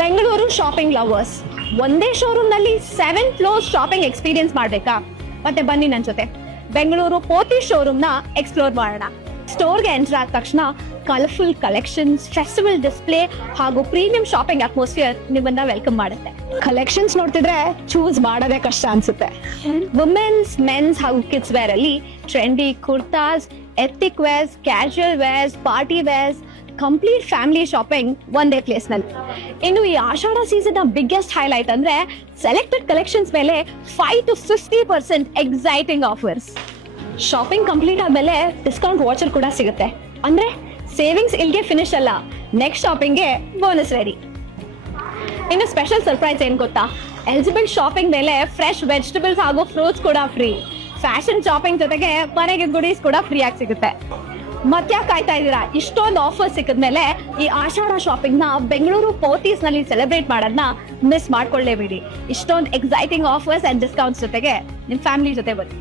Bengaluru shopping lovers ಒಂದೇ showroom ನಲ್ಲಿ 7 floors shopping experience ಮಾಡ್ಬೇಕಾ? ಮತ್ತೆ ಬನ್ನಿ ನನ್ನ ಜೊತೆ ಬೆಂಗಳೂರು ಪೋತಿ ಶೋರೂಮ್ ನ ಎಕ್ಸ್ಪ್ಲೋರ್ ಮಾಡೋಣ. ಸ್ಟೋರ್ಗೆ ಎಂಟರ್ ಆದ ತಕ್ಷಣ ಕಲರ್ಫುಲ್ ಕಲೆಕ್ಷನ್ಸ್, ಫೆಸ್ಟಿವಲ್ ಡಿಸ್ಪ್ಲೇ ಹಾಗೂ ಪ್ರೀಮಿಯಂ ಶಾಪಿಂಗ್ ಅಟ್ಮಾಸ್ಫಿಯರ್ ನಿಮ್ಮನ್ನ ವೆಲ್ಕಮ್ ಮಾಡುತ್ತೆ. ಕಲೆಕ್ಷನ್ಸ್ ನೋಡ್ತಿದ್ರೆ ಚೂಸ್ ಮಾಡೋದೇ ಕಷ್ಟ ಅನ್ಸುತ್ತೆ. ವುಮೆನ್ಸ್, ಮೆನ್ಸ್ ಹಾಗೂ ಕಿಡ್ಸ್ ವೇರ್ ಅಲ್ಲಿ trendy kurtas, ethic wares, casual wares, party wares, complete family shopping ಒಂದೇ ಪ್ಲೇಸ್ ನಲ್ಲಿ. ಇನ್ನು ಈ ಆಷಾಢ ಸೀಸನ್ ನ ಬಿಗ್ಗೆಸ್ಟ್ ಹೈಲೈಟ್ ಅಂದ್ರೆ ಸೆಲೆಕ್ಟೆಡ್ ಕಲೆಕ್ಷನ್ಸ್ ಮೇಲೆ 5 to 50% exciting offers. Shopping complete ಆದ್ಮೇಲೆ ಡಿಸ್ಕೌಂಟ್ ವಾಚರ್ ಕೂಡ ಸಿಗುತ್ತೆ. ಅಂದ್ರೆ ಸೇವಿಂಗ್ಸ್ ಇಲ್ಲಿಗೆ ಫಿನಿಶ್ ಅಲ್ಲ, ನೆಕ್ಸ್ಟ್ ಶಾಪಿಂಗ್ಗೆ ಬೋನಸ್ ರೆಡಿ. ಇನ್ನು ಸ್ಪೆಷಲ್ ಸರ್ಪ್ರೈಸ್ ಏನ್ ಗೊತ್ತಾ? ಎಲಿಜಿಬಲ್ ಶಾಪಿಂಗ್ ಮೇಲೆ ಫ್ರೆಶ್ ವೆಜಿಟೇಬಲ್ಸ್ ಹಾಗೂ ಫ್ರೂಟ್ಸ್ ಕೂಡ ಫ್ರೀ. ಫ್ಯಾಷನ್ ಶಾಪಿಂಗ್ ಜೊತೆಗೆ ಮನೆಗೆ ಗುಡೀಸ್ ಕೂಡ ಫ್ರೀ ಆಗಿ ಸಿಗುತ್ತೆ. ಮತ್ತ್ಯಾಕೆ ಕಾಯ್ತಾ ಇದ್ದೀರಾ? ಇಷ್ಟೊಂದು ಆಫರ್ ಸಿಕ್ಕಿದ್ಮೇಲೆ ಈ ಆಷಾಢ ಶಾಪಿಂಗ್ ನ ಬೆಂಗಳೂರು ಪೋತೀಸ್ ನಲ್ಲಿ ಸೆಲೆಬ್ರೇಟ್ ಮಾಡೋದನ್ನ ಮಿಸ್ ಮಾಡ್ಕೊಳ್ಳೇಬೇಡಿ. ಇಷ್ಟೊಂದು ಎಕ್ಸೈಟಿಂಗ್ ಆಫರ್ಸ್ ಅಂಡ್ ಡಿಸ್ಕೌಂಟ್ಸ್ ಜೊತೆಗೆ ನಿಮ್ ಫ್ಯಾಮಿಲಿ ಜೊತೆ ಬನ್ನಿ.